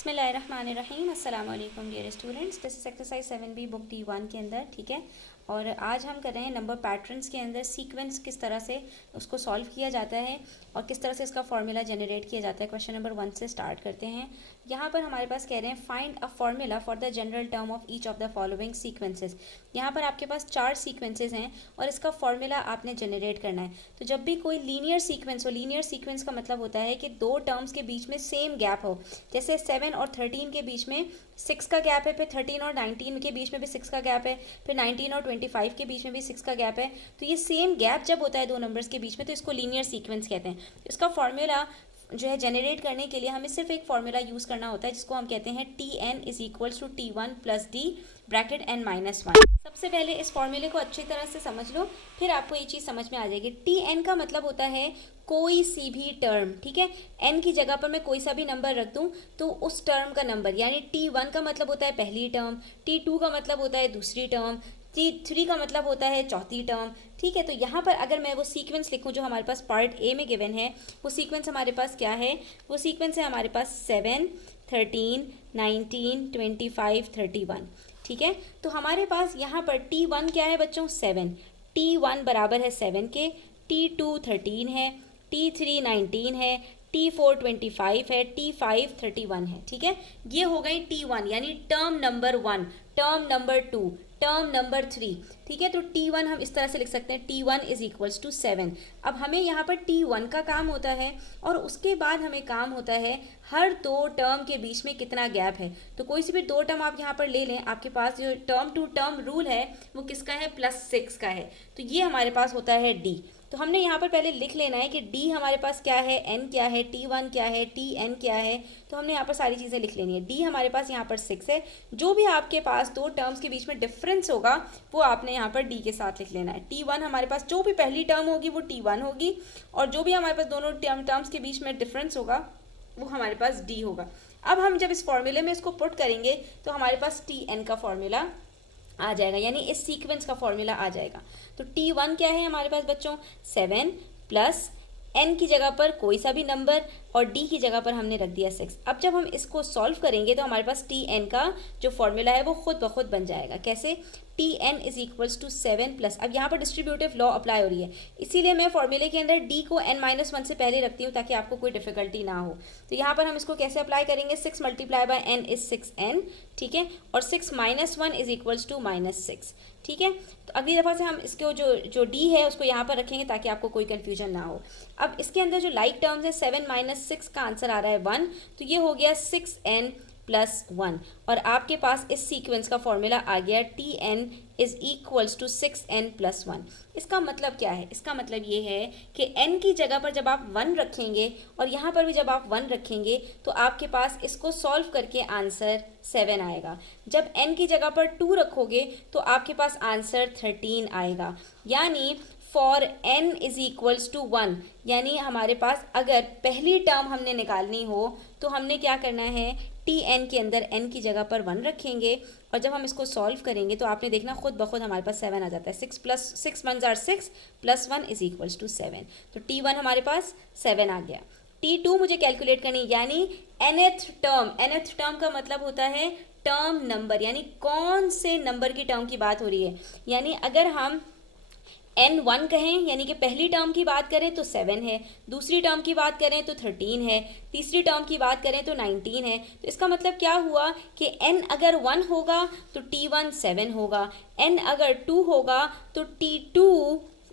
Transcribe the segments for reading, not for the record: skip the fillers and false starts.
बिस्मिल्लाहिर्रहमानिर्रहीम अस्सलाम वालेकुम dear students. This is exercise 7B book D1 के अंदर, ठीक है। और आज हम कर रहे हैं नंबर पैटर्न्स के अंदर सीक्वेंस किस तरह से उसको सॉल्व किया जाता है और किस तरह से इसका फॉर्मूला जनरेट किया जाता है। क्वेश्चन नंबर 1 से स्टार्ट करते हैं। यहाँ पर हमारे पास कह रहे हैं find a formula for the general term of each of the following sequences. यहाँ पर आपके पास 4 सीक्वेंसेस हैं और इसका फॉर्मूला आपने जनरेट करना है। तो जब भी कोई लीनियर सीक्वेंस हो, लीनियर सीक्वेंस का मतलब होता है कि दो टर्म्स के बीच में सेम गैप हो। जैसे 7 और 13 के बीच में 6 का गैप है, फिर 13 और 19 के बीच में भी 6 का गैप है, फिर 19 और 25 के बीच में भी 6 का गैप है। तो ये सेम गैप जब होता है दो नंबर्स के बीच में तो इसको लीनियर सीक्वेंस कहते हैं। इसका फॉर्मूला जो है जनरेट करने के लिए हमें सिर्फ एक फॉर्मूला यूज़ करना होता है जिसको हम कहते हैं Tn is equals to T1 plus D bracket n-1। सबसे पहले इस फॉर्मूले को अच्छी तरह से समझ लो, फिर आपको ये चीज़ समझ में आ जाएगी। Tn का मतलब होता है कोई सी भी टर्म, ठीक है। n की जगह पर मैं कोई सा भी नंबर रख दूं तो उस टर्म का नंबर, यानी T1 का मतलब होता है पहली टर्म, T2 का मतलब होता है दूसरी टर्म, T3 का मतलब होता है चौथी टर्म, ठीक है। तो यहाँ पर अगर मैं वो सीक्वेंस लिखूँ जो हमारे पास पार्ट ए में गिवन है, वो सीक्वेंस हमारे पास क्या है? वो सीक्वेंस है हमारे पास 7, 13, 19, 25, 31, ठीक है। तो हमारे पास यहाँ पर T1 क्या है बच्चों? 7। T1 बराबर है 7 के, T2 13 है, T3 19 है, T4 25 है, T5 31 है, ठीक है। ये हो गई T1 यानी term number 1, term number 2, term number 3, ठीक है। तो T1 हम इस तरह से लिख सकते हैं, T1 इज इक्वल्स टू 7। अब हमें यहाँ पर T1 का काम होता है और उसके बाद हमें काम होता है हर दो टर्म के बीच में कितना गैप है। तो कोई सी भी दो टर्म आप यहाँ पर ले लें, आपके पास जो टर्म टू टर्म रूल है वो किसका है? +6 का है। तो ये हमारे पास होता है D। तो हमने यहाँ पर पहले लिख लेना है कि D हमारे पास क्या है, N क्या है, T1 क्या है, Tn क्या है। तो हमने यहाँ पर सारी चीज़ें लिख लेनी है। D हमारे पास यहाँ पर 6 है। जो भी आपके पास दो टर्म्स के बीच में डिफरेंस होगा वो आपने यहाँ पर D के साथ लिख लेना है। T1 हमारे पास जो भी पहली टर्म होगी वो T1 होगी और जो भी हमारे पास दोनों टर्म्स के बीच में डिफरेंस होगा वो हमारे पास D होगा। अब हम जब इस फॉर्मूले में इसको पुट करेंगे तो हमारे पास Tn का फॉर्मूला आ जाएगा, यानी इस सीक्वेंस का फॉर्मूला आ जाएगा। तो T1 क्या है हमारे पास बच्चों? 7 प्लस n की जगह पर कोई सा भी नंबर और d की जगह पर हमने रख दिया 6। अब जब हम इसको सॉल्व करेंगे तो हमारे पास Tn का जो फॉर्मूला है वो खुद ब खुद बन जाएगा। कैसे? Tn is equals to 7 plus, अब यहाँ पर डिस्ट्रीब्यूटिव लॉ अप्लाई हो रही है, इसीलिए मैं फॉर्मूले के अंदर d को n-1 से पहले रखती हूँ ताकि आपको कोई डिफिकल्टी ना हो। तो यहाँ पर हम इसको कैसे अप्लाई करेंगे? 6 multiply by n is 6n, ठीक है, और 6 - 1 इज इक्वल्स टू -6, ठीक है। तो अगली दफ़ा से हम इसको जो d है उसको यहाँ पर रखेंगे ताकि आपको कोई कन्फ्यूजन ना हो। अब इसके अंदर जो लाइक टर्म्स है 7 - 6 का आंसर आ रहा है 1, तो ये हो गया 6n प्लस 1 और आपके पास इस सीक्वेंस का फॉर्मूला आ गया Tn is equals to 6n plus 1। इसका मतलब क्या है? इसका मतलब ये है कि n की जगह पर जब आप 1 रखेंगे और यहाँ पर भी जब आप 1 रखेंगे तो आपके पास इसको सॉल्व करके आंसर 7 आएगा। जब n की जगह पर 2 रखोगे तो आपके पास आंसर 13 आएगा। यानी for n is equals to 1, यानी हमारे पास अगर पहली टर्म हमने निकालनी हो तो हमने क्या करना है? Tn के अंदर n की जगह पर 1 रखेंगे और जब हम इसको सॉल्व करेंगे तो आपने देखना खुद ब खुद हमारे पास 7 आ जाता है। 6 प्लस 6 1 जार 6 प्लस 1 इज इक्वल्स टू 7। तो T1 हमारे पास 7 आ गया। T2 मुझे कैलकुलेट करनी, यानी nth टर्म। nth टर्म का मतलब होता है टर्म नंबर, यानी कौन से नंबर की टर्म की बात हो रही है। यानी अगर हम n1 कहें यानी कि पहली टर्म की बात करें तो 7 है, दूसरी टर्म की बात करें तो 13 है, तीसरी टर्म की बात करें तो 19 है। तो इसका मतलब क्या हुआ कि n अगर 1 होगा तो T1 7 होगा, n अगर 2 होगा तो T2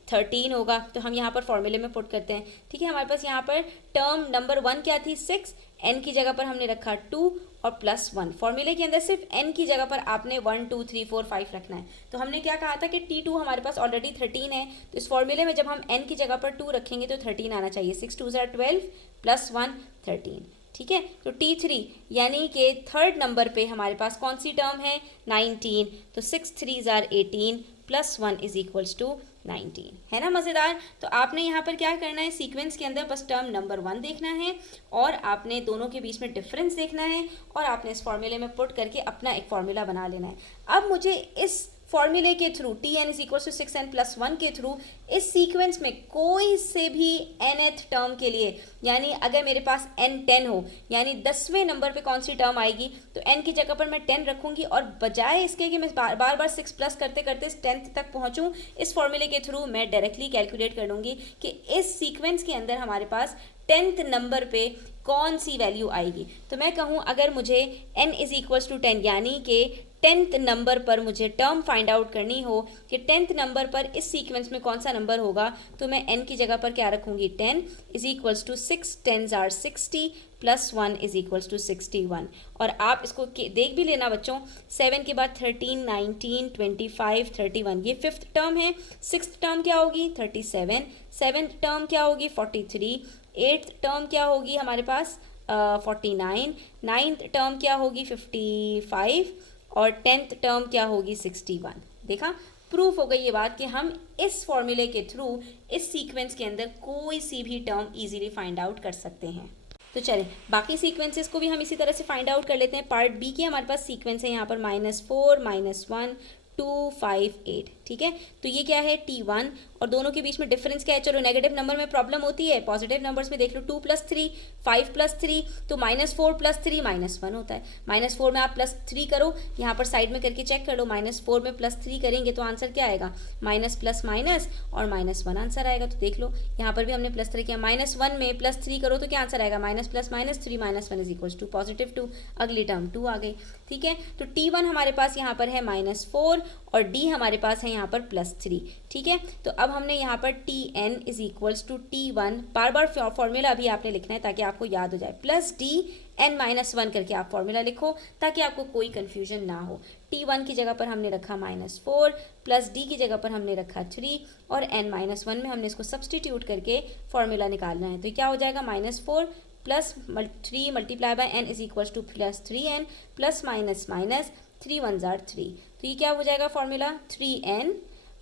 13 होगा। तो हम यहाँ पर फॉर्मूले में पुट करते हैं, ठीक है। हमारे पास यहाँ पर टर्म नंबर 1 क्या थी? 6, n की जगह पर हमने रखा 2 और प्लस 1। फॉर्मूले के अंदर सिर्फ n की जगह पर आपने 1 2 3 4 5 रखना है। तो हमने क्या कहा था कि T2 हमारे पास ऑलरेडी 13 है, तो इस फॉर्मूले में जब हम n की जगह पर 2 रखेंगे तो 13 आना चाहिए। 6 2 = 12 प्लस 1 13, ठीक है। तो T3 यानी कि थर्ड नंबर पे हमारे पास कौन सी टर्म है? 19। तो 6 3 = 18 प्लस 1 इज इक्वल्स टू 19, है ना मज़ेदार। तो आपने यहाँ पर क्या करना है? सीक्वेंस के अंदर बस टर्म नंबर 1 देखना है और आपने दोनों के बीच में डिफरेंस देखना है और आपने इस फॉर्मूले में पुट करके अपना एक फॉर्मूला बना लेना है। अब मुझे इस फॉर्मूले के through T n is equal to 6n+1 के थ्रू इस सीक्वेंस में कोई से भी nth टर्म के लिए, यानी अगर मेरे पास n 10 हो, यानी 10वें नंबर पे कौन सी टर्म आएगी, तो n की जगह पर मैं 10 रखूंगी और बजाय इसके कि मैं बार बार 6 प्लस करते करते 10th तक पहुंचूं, इस फॉर्मूले के थ्रू मैं डायरेक्टली कैलकुलेट कर लूंगी कि इस सीक्वेंस के अंदर हमारे पास 10th नंबर पे कौन सी वैल्यू आएगी। तो मैं कहूँ अगर मुझे n इज इक्वल्स टू 10 यानी कि 10th नंबर पर मुझे टर्म फाइंड आउट करनी हो कि 10th नंबर पर इस सीक्वेंस में कौन सा नंबर होगा, तो मैं n की जगह पर क्या रखूँगी, 10 is equals to 6 10s are 60 plus 1 is equals to 61। और आप इसको देख भी लेना बच्चों, 7 के बाद 13 19 25 31, ये 5th टर्म है। 6th टर्म क्या होगी, 37। 7th टर्म क्या होगी, 43। 8th टर्म क्या होगी हमारे पास 49। 9th टर्म क्या होगी 55 और 10th टर्म क्या होगी 61। देखा, प्रूफ हो गई ये बात कि हम इस फॉर्मूले के थ्रू इस सीक्वेंस के अंदर कोई सी भी टर्म इजीली फाइंड आउट कर सकते हैं। तो चलें बाकी सीक्वेंसेस को भी हम इसी तरह से फाइंड आउट कर लेते हैं। पार्ट बी की हमारे पास सीक्वेंस है यहाँ पर -4 -1 2 5 8, ठीक है। तो ये क्या है T1 और दोनों के बीच में डिफरेंस क्या है, चलो नेगेटिव नंबर में प्रॉब्लम होती है, पॉजिटिव नंबर्स में देख लो 2 + 3 5 + 3, तो -4 + 3 -1 होता है। -4 में आप +3 करो, यहाँ पर साइड में करके चेक कर लो, -4 में +3 करेंगे तो आंसर क्या आएगा, माइनस प्लस माइनस और -1 आंसर आएगा। तो देख लो यहाँ पर भी हमने +3 किया, -1 में +3 करो तो क्या आंसर आएगा, minus plus minus 3 -1 is equal to positive 2, अगली टर्म 2 आ गई, ठीक है। तो T1 हमारे पास यहाँ पर है -4 और D हमारे पास है यहाँ पर +3, ठीक है। तो अब हमने यहाँ पर Tn is equals to T1, बार बार फॉर्मूला अभी आपने लिखना है ताकि आपको याद हो जाए, प्लस Dn-1 करके आप फॉर्मूला लिखो ताकि आपको कोई कंफ्यूजन ना हो। T1 की जगह पर हमने रखा -4 प्लस D की जगह पर हमने रखा 3 और n-1 में हमने इसको सब्सटीट्यूट करके फॉर्मूला निकालना है। तो क्या हो जाएगा, -4 plus 3 multiply by n is equals to plus 3n plus minus minus 3 1s are 3। तो ये क्या हो जाएगा formula, 3n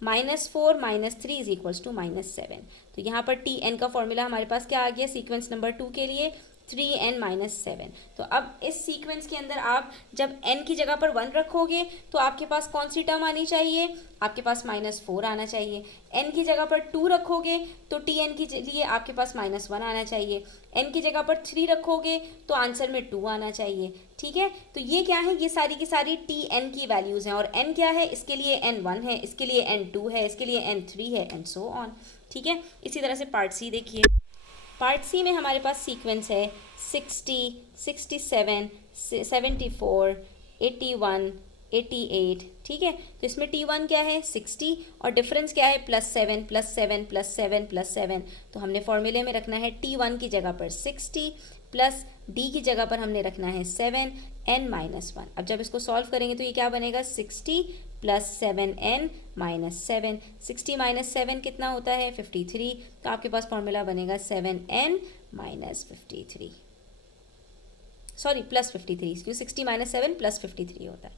-4 -3 is equals to -7। तो यहाँ पर Tn का फॉर्मूला हमारे पास क्या आ गया सीक्वेंस नंबर 2 के लिए, 3n-7। तो अब इस सीक्वेंस के अंदर आप जब n की जगह पर 1 रखोगे तो आपके पास कौन सी टर्म आनी चाहिए, आपके पास -4 आना चाहिए। n की जगह पर 2 रखोगे तो Tn के लिए आपके पास -1 आना चाहिए। n की जगह पर 3 रखोगे तो आंसर में 2 आना चाहिए, ठीक है। तो ये क्या है, ये सारी की सारी Tn की वैल्यूज़ हैं और n क्या है, इसके लिए n1 है, इसके लिए n2 है, इसके लिए n3 है एंड सो ऑन, ठीक है। इसी तरह से पार्ट सी देखिए। पार्ट सी में हमारे पास सीक्वेंस है 60 67 74 81 88, ठीक है। तो इसमें T1 क्या है 60 और डिफरेंस क्या है +7 +7 +7 +7। तो हमने फॉर्मूले में रखना है T1 की जगह पर 60 प्लस D की जगह पर हमने रखना है 7 n-1। अब जब इसको सॉल्व करेंगे तो ये क्या बनेगा, 60 प्लस 7n-7। 60 - 7 कितना होता है 53। तो आपके पास फॉर्मूला बनेगा 7n-53, सॉरी प्लस 53, क्योंकि 60 - 7 + 53 होता है।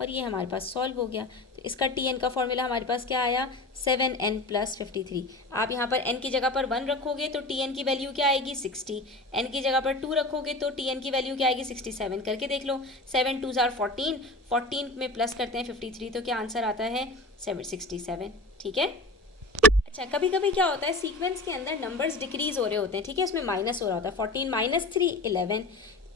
और ये हमारे पास सॉल्व हो गया। तो इसका Tn का फॉर्मूला हमारे पास क्या आया, 7n + 53। आप यहाँ पर n की जगह पर 1 रखोगे तो Tn की वैल्यू क्या आएगी 60, n की जगह पर 2 रखोगे तो Tn की वैल्यू क्या आएगी 67। करके देख लो, 7 2s आर 14, 14 में प्लस करते हैं 53 तो क्या आंसर आता है 67, ठीक है। अच्छा, कभी कभी क्या होता है सीक्वेंस के अंदर नंबर्स डिक्रीज हो रहे होते हैं, ठीक है, उसमें माइनस हो रहा होता है, 14 - 3 11,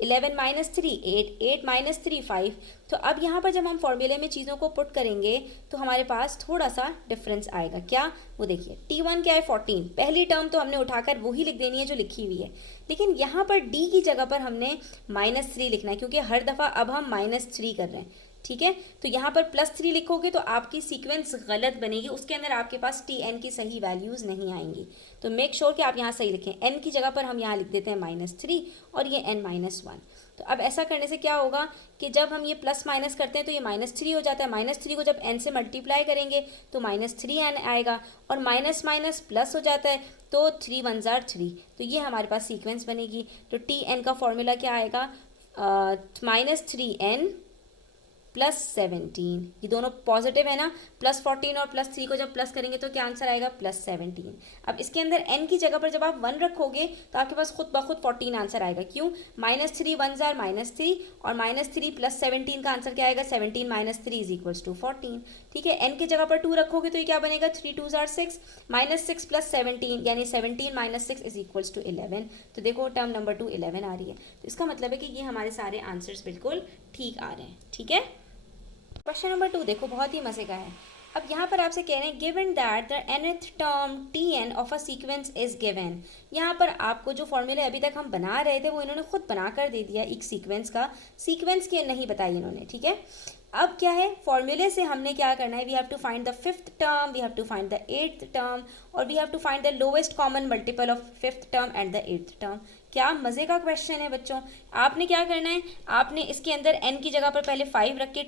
11 - 3 8, 8 - 3 5। तो अब यहाँ पर जब हम फॉर्मूले में चीज़ों को पुट करेंगे तो हमारे पास थोड़ा सा डिफरेंस आएगा। क्या, वो देखिए T1 क्या है 14, पहली टर्म तो हमने उठाकर वही लिख देनी है जो लिखी हुई है, लेकिन यहाँ पर D की जगह पर हमने -3 लिखना है क्योंकि हर दफ़ा अब हम -3 कर रहे हैं, ठीक है। तो यहाँ पर +3 लिखोगे तो आपकी सीक्वेंस गलत बनेगी, उसके अंदर आपके पास Tn की सही वैल्यूज़ नहीं आएंगी। तो मेक श्योर कि आप यहाँ सही लिखें। n की जगह पर हम यहाँ लिख देते हैं -3 और ये n-1। तो अब ऐसा करने से क्या होगा कि जब हम ये प्लस माइनस करते हैं तो ये -3 हो जाता है। -3 को जब n से मल्टीप्लाई करेंगे तो -3n आएगा और माइनस माइनस प्लस हो जाता है तो 3 1s आर 3। तो ये हमारे पास सीक्वेंस बनेगी। तो Tn का फॉर्मूला क्या आएगा, -3n +17, ये दोनों पॉजिटिव है ना, +14 और +3 को जब प्लस करेंगे तो क्या आंसर आएगा, +17। अब इसके अंदर n की जगह पर जब आप 1 रखोगे तो आपके पास खुद ब खुद 14 आंसर आएगा। क्यों, -3 1s are -3 और -3 + 17 का आंसर क्या आएगा, 17 - 3 = 14। ठीक है, n की जगह पर 2 रखोगे तो ये क्या बनेगा, 3 2s are 6, -6 + 17 यानी 17 - 6 = 11। तो देखो टर्म नंबर 2 11 आ रही है। तो इसका मतलब है कि ये हमारे सारे आंसर्स बिल्कुल ठीक आ रहे हैं। ठीक है, क्वेश्चन नंबर 2 देखो, बहुत ही मजे का है। अब यहाँ पर आपसे कह रहे हैं given that the nth term tn of a sequence is given. यहाँ पर आपको जो फॉर्मूले अभी तक हम बना रहे थे वो इन्होंने खुद बना कर दे दिया एक सीक्वेंस का, सीक्वेंस के नहीं बताई इन्होंने। ठीक है, अब क्या है, फॉर्मूले से हमने क्या करना है, we have to find the 5th term, we have to find the 8th term और we have to find the lowest common multiple of 5th term and the 8th term. क्या मज़े का क्वेश्चन है बच्चों। आपने क्या करना है, आपने इसके अंदर n की जगह पर पहले 5 रख के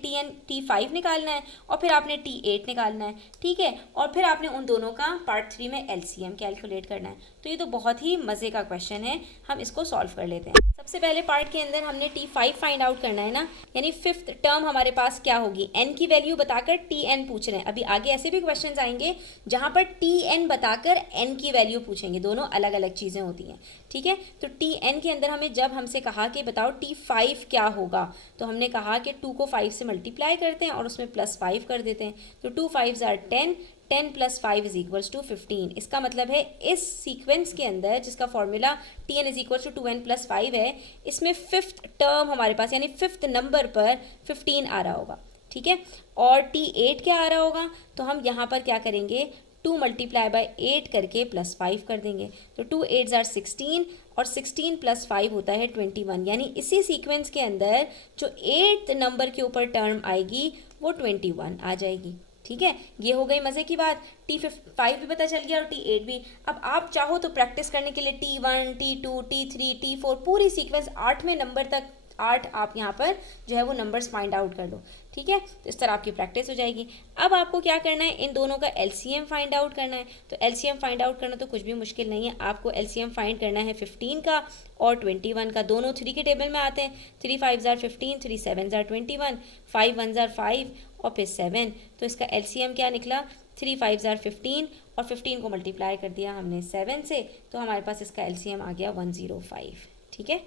t5 निकालना है और फिर आपने t8 निकालना है। ठीक है, और फिर आपने उन दोनों का पार्ट 3 में LCM कैलकुलेट करना है। तो ये तो बहुत ही मज़े का क्वेश्चन है, हम इसको सॉल्व कर लेते हैं। सबसे पहले पार्ट के अंदर हमने t5 फाइंड आउट करना है ना, यानी 5th टर्म हमारे पास क्या होगी, n की वैल्यू बताकर tn पूछ रहे हैं। अभी आगे ऐसे भी क्वेश्चंस आएंगे जहां पर tn बताकर n की वैल्यू पूछेंगे, दोनों अलग अलग चीज़ें होती हैं। ठीक है, तो tn के अंदर हमें जब हमसे कहा कि बताओ t5 क्या होगा, तो हमने कहा कि 2 को 5 से मल्टीप्लाई करते हैं और उसमें +5 कर देते हैं। तो 2 5s are 10, 10 + 5 = 15। इसका मतलब है इस सीक्वेंस के अंदर जिसका फॉर्मूला tn = 2n + 5 है, इसमें 5th टर्म हमारे पास यानी 5th नंबर पर 15 आ रहा होगा। ठीक है, और t8 क्या आ रहा होगा, तो हम यहाँ पर क्या करेंगे, 2 × 8 करके +5 कर देंगे। तो 2 8s are 16 और 16 + 5 होता है 21, यानी इसी सीक्वेंस के अंदर जो 8th नंबर के ऊपर टर्म आएगी वो 21 आ जाएगी। ठीक है, ये हो गई मज़े की बात। t5 भी पता चल गया और t8 भी। अब आप चाहो तो प्रैक्टिस करने के लिए t1 t2 t3 t4 पूरी सीक्वेंस 8वें नंबर तक 8 आप यहाँ पर जो है वो नंबर्स फाइंड आउट कर लो। ठीक है, तो इस तरह आपकी प्रैक्टिस हो जाएगी। अब आपको क्या करना है, इन दोनों का LCM फाइंड आउट करना है। तो LCM फाइंड आउट करना तो कुछ भी मुश्किल नहीं है, आपको LCM फाइंड करना है 15 का और 21 का। दोनों 3 के टेबल में आते हैं, 3 5s are 15, 3 7s are 21, 5 1s are 5 और फिर 7। तो इसका LCM क्या निकला, 3 5s are 15 और 15 को मल्टीप्लाई कर दिया हमने 7 से, तो हमारे पास इसका LCM आ गया 105। ठीक है,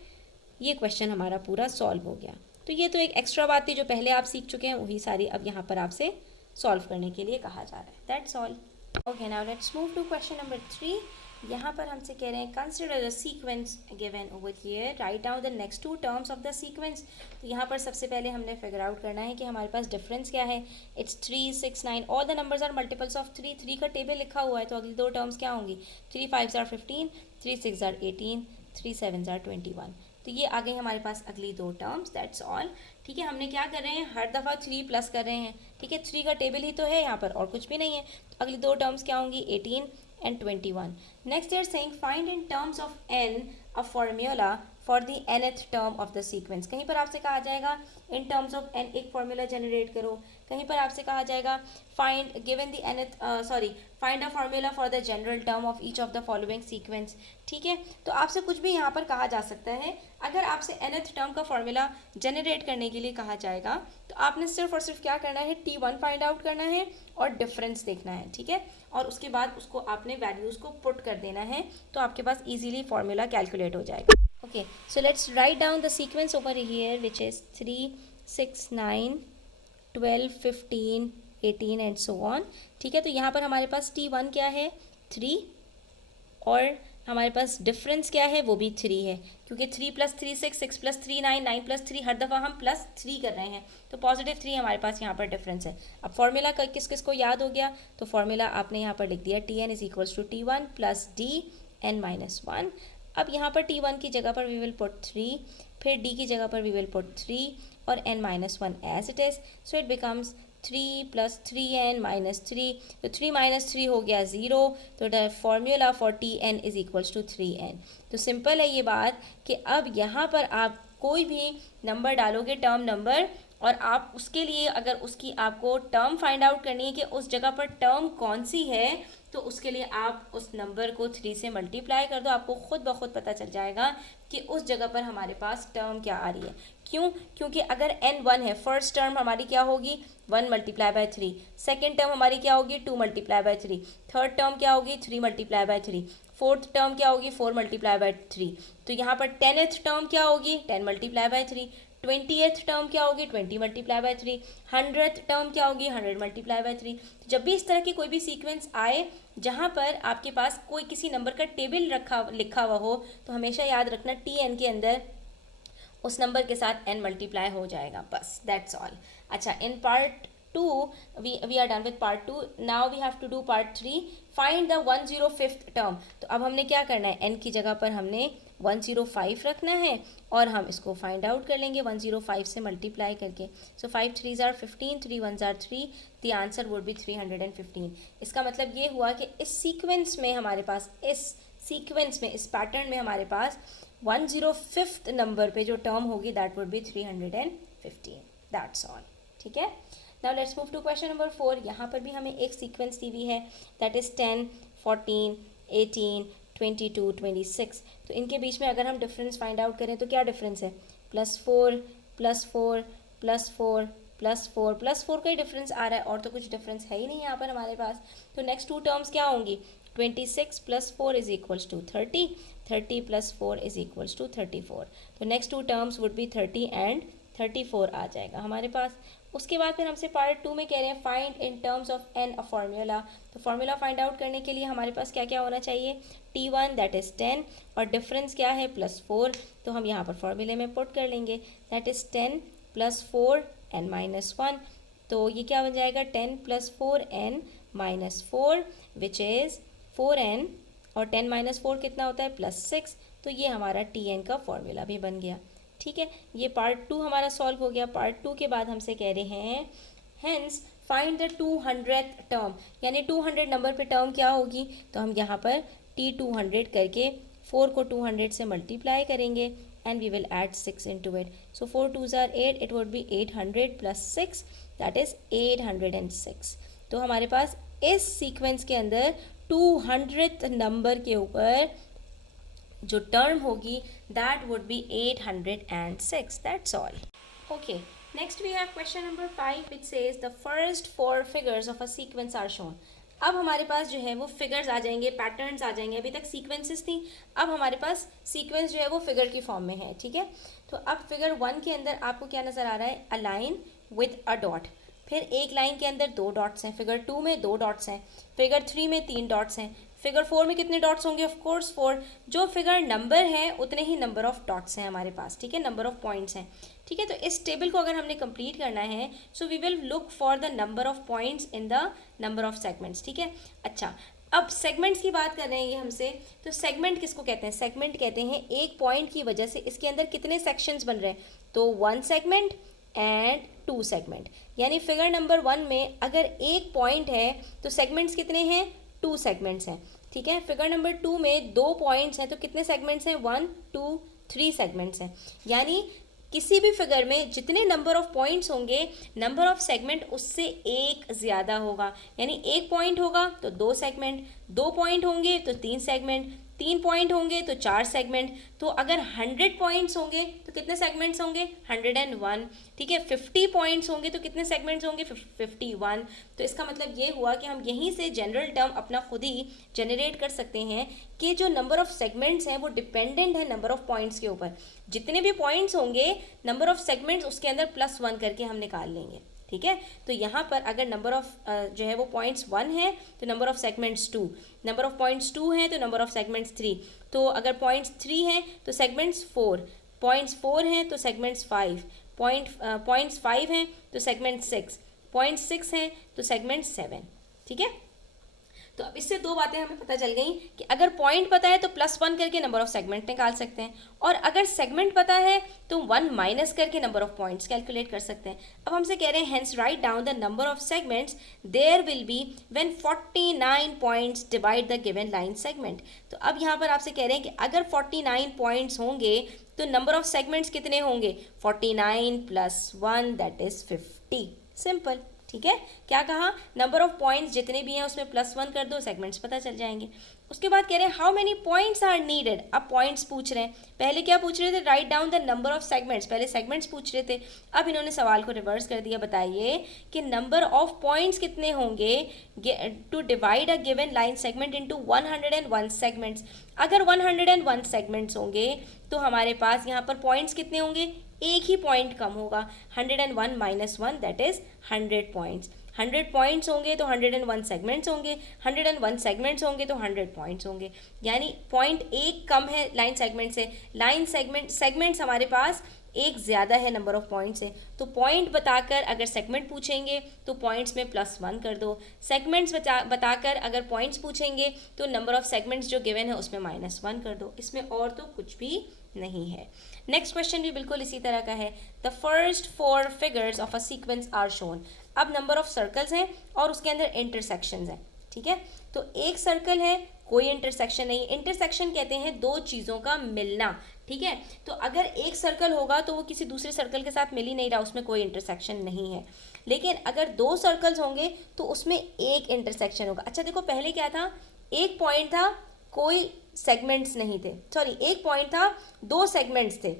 ये क्वेश्चन हमारा पूरा सॉल्व हो गया। तो ये तो एक एक्स्ट्रा बात थी जो पहले आप सीख चुके हैं, वही सारी अब यहाँ पर आपसे सॉल्व करने के लिए कहा जा रहा है। That's all. Okay, now let's move to question number 3। यहाँ पर हमसे कह रहे हैं consider the sequence given over here, write down the next 2 terms of the sequence. तो यहाँ पर सबसे पहले हमने फिगर आउट करना है कि हमारे पास डिफरेंस क्या है। It's 3 6 9, all the numbers are multiples of 3, 3 का टेबल लिखा हुआ है, तो अगली 2 टर्म्स क्या होंगी, 3 5s are 15, 3 6s are 18, 3 7s are 21। तो ये आ गई हमारे पास अगली 2 टर्म्स। That's all. ठीक है, हमने क्या कर रहे हैं, हर दफ़ा 3 प्लस कर रहे हैं। ठीक है, 3 का टेबल ही तो है यहाँ पर और कुछ भी नहीं है। तो अगली 2 टर्म्स क्या होंगी, 18 and 21। Next they are saying find in terms of n a formula for the nth term of the sequence. कहीं पर आपसे कहा जाएगा इन टर्म्स ऑफ n एक फॉर्मूला जनरेट करो, कहीं पर आपसे कहा जाएगा find given the nth find a formula for the general term of each of the following sequence. ठीक है, तो आपसे कुछ भी यहाँ पर कहा जा सकता है। अगर आपसे nth टर्म का फॉर्मूला जनरेट करने के लिए कहा जाएगा तो आपने सिर्फ और सिर्फ क्या करना है, t1 फाइंड आउट करना है और डिफरेंस देखना है। ठीक है, और उसके बाद उसको आपने वैल्यूज़ को पुट कर देना है, तो आपके पास इजीली फॉर्मूला कैलकुलेट हो जाएगा। Okay, so let's write down the sequence over here which is 3 6 9 12 15 18 and so on. ठीक है, तो यहाँ पर हमारे पास t1 क्या है, 3, और हमारे पास डिफरेंस क्या है, वो भी 3 है, क्योंकि 3 + 3 6, 6 + 3 9, 9 + 3 हर दफ़ा हम +3 कर रहे हैं, तो पॉजिटिव 3 हमारे पास यहाँ पर डिफरेंस है। अब फॉर्मूला किस किस को याद हो गया, तो फॉर्मूला आपने यहाँ पर लिख दिया, tn = t1 + dn - 1। अब यहाँ पर t1 की जगह पर वी विल पुट 3, फिर d की जगह पर वी विल पुट 3 और n - 1 as it is, so it becomes 3 + 3n - 3, तो 3 - 3 हो गया 0, तो the formula for tn = 3n। तो सिंपल है ये बात कि अब यहाँ पर आप कोई भी नंबर डालोगे, टर्म नंबर, और आप उसके लिए अगर उसकी आपको टर्म फाइंड आउट करनी है कि उस जगह पर टर्म कौन सी है, तो उसके लिए आप उस नंबर को 3 से मल्टीप्लाई कर दो, आपको खुद ब खुद पता चल जाएगा कि उस जगह पर हमारे पास टर्म क्या आ रही है। क्यों? क्योंकि अगर n 1 है, फर्स्ट टर्म हमारी क्या होगी 1 मल्टीप्लाई बाय 3, सेकेंड टर्म हमारी क्या होगी 2 मल्टीप्लाई बाय 3, थर्ड टर्म क्या होगी 3 मल्टीप्लाई बाय 3, फोर्थ टर्म क्या होगी 4 मल्टीप्लाई बाय 3, तो यहाँ पर 10th टर्म क्या होगी 10 मल्टीप्लाई बाय 3, 20th टर्म क्या होगी 20 मल्टीप्लाई बाय 3, 100th टर्म क्या होगी 100 मल्टीप्लाई बाय 3। तो जब भी इस तरह की कोई भी सीक्वेंस आए जहाँ पर आपके पास कोई किसी नंबर का टेबल लिखा हुआ हो, तो हमेशा याद रखना Tn के अंदर उस नंबर के साथ n मल्टीप्लाई हो जाएगा, बस दैट्स ऑल। अच्छा, in part 2 we are done with part 2. now we have to do part 3. find the 105th term। तो अब हमने क्या करना है, n की जगह पर हमने 105 रखना है और हम इसको फाइंड आउट कर लेंगे 105 से मल्टीप्लाई करके। सो 5 3s are 15, 3 1s are 3, the answer would be 315। इसका मतलब ये हुआ कि इस सीक्वेंस में हमारे पास, इस सीक्वेंस में, इस पैटर्न में हमारे पास 105th नंबर पे जो टर्म होगी that would be 315। That's all, ठीक है। Now let's move to question number 4। यहाँ पर भी हमें एक सीक्वेंस दी हुई है दैट इज़ 10, 14, 18, 22, 26। तो इनके बीच में अगर हम डिफरेंस फाइंड आउट करें तो क्या डिफरेंस है, +4 +4 +4 +4 +4 का ही डिफरेंस आ रहा है, और तो कुछ डिफरेंस है ही नहीं यहाँ पर हमारे पास। तो नेक्स्ट टू टर्म्स क्या होंगी, 26 + 4 is equals to 30, 30 + 4 is equals to 34। तो next two terms would be 30 and 34 आ जाएगा हमारे पास। उसके बाद फिर हमसे पार्ट 2 में कह रहे हैं find in terms of n a formula. तो फार्मूला फाइंड आउट करने के लिए हमारे पास क्या क्या होना चाहिए, T1 दैट इज़ 10 और डिफरेंस क्या है +4, तो हम यहाँ पर फार्मूले में पुट कर लेंगे दैट इज़ 10 + 4 n - 1। तो ये क्या बन जाएगा 10 + 4 n - 4 विच इज़ 4n, और 10 - 4 कितना होता है +6। तो ये हमारा Tn का फार्मूला भी बन गया, ठीक है। ये पार्ट 2 हमारा सॉल्व हो गया। पार्ट 2 के बाद हमसे कह रहे हैं hence find the 200th term, यानी 200 नंबर पे टर्म क्या होगी, तो हम यहाँ पर T200 करके 4 को 200 से मल्टीप्लाई करेंगे and we will add 6 into it. So 4 2s are 8, it would be 800 + 6 that is 806। तो हमारे पास इस सीक्वेंस के अंदर 200th नंबर के ऊपर जो टर्म होगी that would be 806। that's all। okay, next we have question number 5 which says the first 4 figures of a sequence are shown। अब हमारे पास जो है वो फिगर्स आ जाएंगे, पैटर्न्स आ जाएंगे। अभी तक सीक्वेंसेस थी, अब हमारे पास सीक्वेंस जो है वो फिगर की फॉर्म में है, ठीक है। तो अब फिगर 1 के अंदर आपको क्या नज़र आ रहा है, a line with a dot. फिर एक लाइन के अंदर 2 डॉट्स हैं, फिगर 2 में 2 डॉट्स हैं, फिगर 3 में 3 डॉट्स हैं, फिगर 4 में कितने डॉट्स होंगे, ऑफ कोर्स 4। जो फिगर नंबर है उतने ही नंबर ऑफ डॉट्स हैं हमारे पास, ठीक है, नंबर ऑफ पॉइंट्स हैं, ठीक है। तो इस टेबल को अगर हमने कंप्लीट करना है so we will look for the number of points in the number of segments, ठीक है। अच्छा, अब सेगमेंट्स की बात कर रहे हैं ये हमसे, तो सेगमेंट किसको कहते हैं, सेगमेंट कहते हैं एक पॉइंट की वजह से इसके अंदर कितने सेक्शंस बन रहे हैं, तो 1 सेगमेंट एंड 2 सेगमेंट। यानी फिगर नंबर 1 में अगर एक पॉइंट है तो सेगमेंट्स कितने हैं, 2 सेगमेंट्स हैं, ठीक है। फिगर नंबर 2 में 2 पॉइंट्स हैं तो कितने सेगमेंट्स हैं, 1 2 3 सेगमेंट्स हैं। यानी किसी भी फिगर में जितने नंबर ऑफ पॉइंट्स होंगे नंबर ऑफ सेगमेंट उससे एक ज़्यादा होगा। यानी एक पॉइंट होगा तो 2 सेगमेंट, 2 पॉइंट होंगे तो 3 सेगमेंट, 3 पॉइंट होंगे तो 4 सेगमेंट। तो अगर 100 पॉइंट्स होंगे तो कितने सेगमेंट्स होंगे, 101, ठीक है। 50 पॉइंट्स होंगे तो कितने सेगमेंट्स होंगे, 51। तो इसका मतलब ये हुआ कि हम यहीं से जनरल टर्म अपना खुद ही जनरेट कर सकते हैं कि जो नंबर ऑफ सेगमेंट्स हैं वो डिपेंडेंट है नंबर ऑफ पॉइंट्स के ऊपर। जितने भी पॉइंट्स होंगे नंबर ऑफ सेगमेंट्स उसके अंदर +1 करके हम निकाल लेंगे, ठीक है। तो यहाँ पर अगर नंबर ऑफ जो है वो पॉइंट्स 1 है तो number of segments 2, number of points 2 हैं तो नंबर ऑफ सेगमेंट्स 3, तो अगर पॉइंट्स 3 हैं तो सेगमेंट्स 4, पॉइंट्स 4 हैं तो सेगमेंट्स 5, पॉइंट्स 5 हैं तो सेगमेंट्स 6, पॉइंट्स 6 हैं तो सेगमेंट्स 7, ठीक है। तो अब इससे 2 बातें हमें पता चल गई कि अगर पॉइंट पता है तो +1 करके नंबर ऑफ सेगमेंट निकाल सकते हैं, और अगर सेगमेंट पता है तो 1 माइनस करके नंबर ऑफ पॉइंट्स कैलकुलेट कर सकते हैं। अब हमसे कह रहे हैं hence write down the number of segments there will be when 49 points divide the given line segment. तो अब यहाँ पर आपसे कह रहे हैं कि अगर 49 पॉइंट्स होंगे तो नंबर ऑफ सेगमेंट्स कितने होंगे, 49 + 1 दैट इज़ 50। सिंपल, ठीक है, क्या कहा, नंबर ऑफ पॉइंट्स जितने भी हैं उसमें +1 कर दो, सेगमेंट्स पता चल जाएंगे। उसके बाद कह रहे हैं how many points are needed, अब पॉइंट्स पूछ रहे हैं, पहले क्या पूछ रहे थे, write down the number of segments, पहले सेगमेंट्स पूछ रहे थे, अब इन्होंने सवाल को रिवर्स कर दिया, बताइए कि नंबर ऑफ पॉइंट्स कितने होंगे to divide a given line segment into 101 segments. अगर 101 सेगमेंट्स होंगे तो हमारे पास यहाँ पर पॉइंट्स कितने होंगे, एक ही पॉइंट कम होगा, 101 - 1 दैट इज 100 पॉइंट्स। 100 पॉइंट्स होंगे तो 101 सेगमेंट्स होंगे, 101 सेगमेंट्स होंगे तो 100 पॉइंट्स होंगे, यानी पॉइंट एक कम है लाइन सेगमेंट से, लाइन सेगमेंट्स हमारे पास एक ज़्यादा है नंबर ऑफ पॉइंट्स से। तो पॉइंट बताकर अगर सेगमेंट पूछेंगे तो पॉइंट्स में +1 कर दो, सेगमेंट्स बताकर अगर पॉइंट्स पूछेंगे तो नंबर ऑफ सेगमेंट्स जो गिवन है उसमें -1 कर दो, इसमें और तो कुछ भी नहीं है। नेक्स्ट क्वेश्चन भी बिल्कुल इसी तरह का है, the first 4 figures of a sequence are shown. अब नंबर ऑफ सर्कल्स हैं और उसके अंदर इंटरसेक्शंस हैं, ठीक है, तो एक सर्कल है, कोई इंटरसेक्शन नहीं, इंटरसेक्शन कहते हैं दो चीज़ों का मिलना, ठीक है, तो अगर एक सर्कल होगा तो वो किसी दूसरे सर्कल के साथ मिल ही नहीं रहा, उसमें कोई इंटरसेक्शन नहीं है, लेकिन अगर 2 सर्कल्स होंगे तो उसमें एक इंटरसेक्शन होगा। अच्छा देखो, पहले क्या था, एक पॉइंट था, कोई सेगमेंट्स नहीं थे, सॉरी एक पॉइंट था, 2 सेगमेंट्स थे,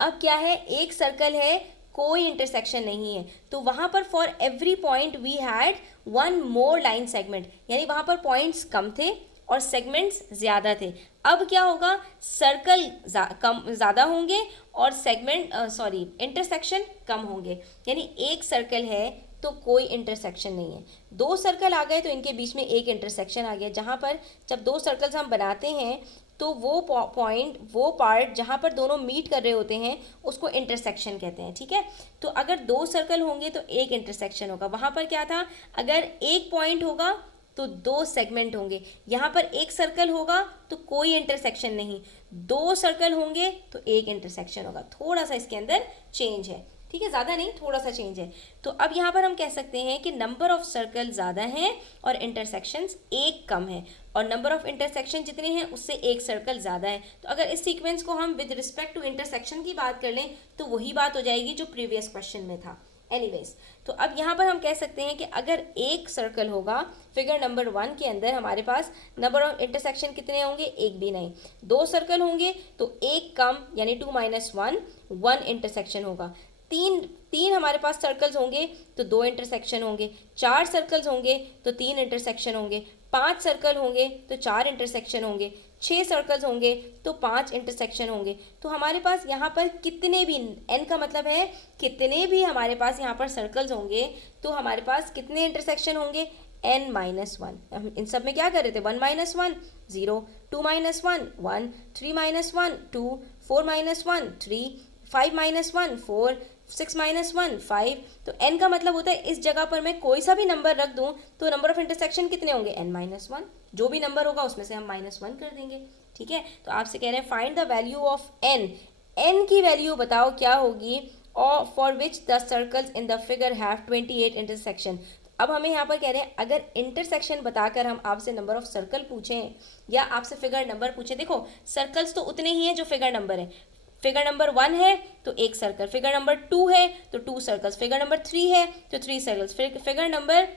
अब क्या है, एक सर्कल है, कोई इंटरसेक्शन नहीं है, तो वहाँ पर for every point we had 1 more line segment, यानी वहाँ पर पॉइंट्स कम थे और सेगमेंट्स ज़्यादा थे। अब क्या होगा, सर्कल कम ज़्यादा होंगे और इंटरसेक्शन कम होंगे, यानी एक सर्कल है तो कोई इंटरसेक्शन नहीं है, 2 सर्कल आ गए तो इनके बीच में एक इंटरसेक्शन आ गया, जहाँ पर जब 2 सर्कल्स हम बनाते हैं तो वो पॉइंट, वो पार्ट जहाँ पर दोनों मीट कर रहे होते हैं उसको इंटरसेक्शन कहते हैं, ठीक है, तो अगर 2 सर्कल होंगे तो एक इंटरसेक्शन होगा, वहाँ पर क्या था, अगर एक पॉइंट होगा तो 2 सेगमेंट होंगे, यहाँ पर एक सर्कल होगा तो कोई इंटरसेक्शन नहीं, 2 सर्कल होंगे तो एक इंटरसेक्शन होगा, थोड़ा सा इसके अंदर चेंज है, ठीक है, ज़्यादा नहीं, थोड़ा सा चेंज है। तो अब यहाँ पर हम कह सकते हैं कि नंबर ऑफ सर्कल ज़्यादा हैं और इंटरसेक्शंस एक कम है, और नंबर ऑफ इंटरसेक्शन जितने हैं उससे एक सर्कल ज़्यादा है। तो अगर इस सीक्वेंस को हम विद रिस्पेक्ट टू इंटरसेक्शन की बात कर लें तो वही बात हो जाएगी जो प्रीवियस क्वेश्चन में था। एनीवेज, तो अब यहाँ पर हम कह सकते हैं कि अगर एक सर्कल होगा, फिगर नंबर 1 के अंदर हमारे पास नंबर ऑफ इंटरसेक्शन कितने होंगे, एक भी नहीं, 2 सर्कल होंगे तो एक कम यानी 2 - 1 1 इंटरसेक्शन होगा, तीन हमारे पास सर्कल्स होंगे तो 2 इंटरसेक्शन होंगे, 4 सर्कल्स होंगे तो 3 इंटरसेक्शन होंगे, 5 सर्कल होंगे तो 4 इंटरसेक्शन होंगे, 6 सर्कल्स होंगे तो 5 इंटरसेक्शन होंगे। तो हमारे पास यहाँ पर कितने भी, n का मतलब है कितने भी हमारे पास यहाँ पर सर्कल्स होंगे तो हमारे पास कितने इंटरसेक्शन होंगे, n - 1। हम इन सब में क्या कर रहे थे, 1 - 1 0, 2 - 1 1, 3 - 1 2, 4 - 1 3, 5 - 1 4, 6 - 1 5। तो n का मतलब होता है इस जगह पर मैं कोई सा भी नंबर रख दूं तो नंबर ऑफ इंटरसेक्शन कितने होंगे, n - 1, जो भी नंबर होगा उसमें से हम -1 कर देंगे, ठीक है। तो आपसे कह रहे हैं find the value of n, n की वैल्यू बताओ क्या होगी, और for which the circles in the figure have 28 intersection. अब हमें यहाँ पर कह रहे हैं अगर इंटरसेक्शन बताकर हम आपसे नंबर ऑफ सर्कल पूछें या आपसे फिगर नंबर पूछें, देखो सर्कल्स तो उतने ही हैं जो फिगर नंबर है, फिगर नंबर 1 है तो एक सर्कल, फिगर नंबर 2 है तो 2 सर्कल्स, फिगर नंबर 3 है तो 3 सर्कल्स, फिगर नंबर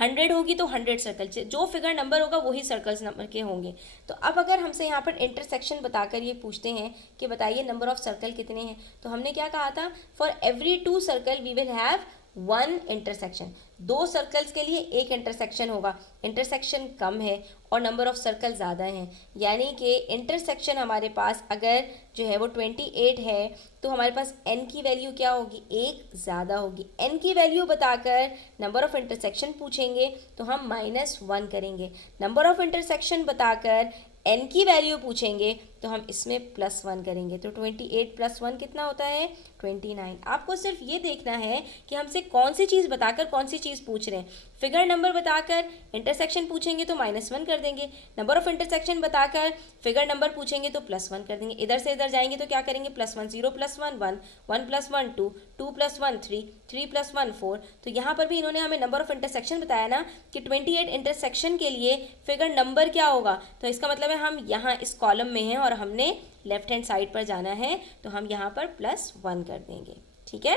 100 होगी तो 100 सर्कल, जो फिगर नंबर होगा वही सर्कल्स नंबर के होंगे। तो अब अगर हमसे यहाँ पर इंटरसेक्शन बताकर ये पूछते हैं कि बताइए नंबर ऑफ सर्कल कितने हैं, तो हमने क्या कहा था, for every 2 circle we will have 1 intersection, 2 circles के लिए एक इंटरसेक्शन होगा, इंटरसेक्शन कम है और नंबर ऑफ सर्कल ज़्यादा हैं, यानी कि इंटरसेक्शन हमारे पास अगर जो है वो 28 है तो हमारे पास n की वैल्यू क्या होगी, एक ज़्यादा होगी। n की वैल्यू बताकर नंबर ऑफ इंटरसेक्शन पूछेंगे तो हम -1 करेंगे, नंबर ऑफ इंटरसेक्शन बताकर n की वैल्यू पूछेंगे तो हम इसमें +1 करेंगे, तो 28 + 1 कितना होता है, 29। आपको सिर्फ ये देखना है कि हमसे कौन सी चीज़ बताकर कौन सी चीज़ पूछ रहे हैं, फिगर नंबर बताकर इंटरसेक्शन पूछेंगे तो -1 कर देंगे, नंबर ऑफ इंटरसेक्शन बताकर फिगर नंबर पूछेंगे तो +1 कर देंगे, इधर से इधर जाएंगे तो क्या करेंगे, +1 0 + 1 1, 1 + 1 2, 2 + 1 3, 3 + 1 4। तो यहाँ पर भी इन्होंने हमें नंबर ऑफ इंटरसेक्शन बताया ना कि 28 इंटरसेक्शन के लिए फिगर नंबर क्या होगा, तो इसका मतलब है हम यहाँ इस कॉलम में हैं और हमने लेफ्ट हैंड साइड पर जाना है तो हम यहाँ पर +1 कर देंगे, ठीक है।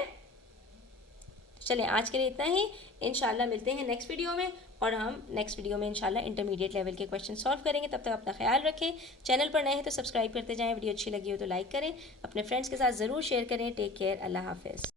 चलें आज के लिए इतना ही, इंशाल्लाह मिलते हैं नेक्स्ट वीडियो में, और हम नेक्स्ट वीडियो में इंशाल्लाह इंटरमीडिएट लेवल के क्वेश्चन सॉल्व करेंगे। तब तक अपना ख्याल रखें, चैनल पर नए हैं तो सब्सक्राइब करते जाएँ, वीडियो अच्छी लगी हो तो लाइक करें, अपने फ्रेंड्स के साथ ज़रूर शेयर करें। टेक केयर, अल्लाह हाफ़िज़।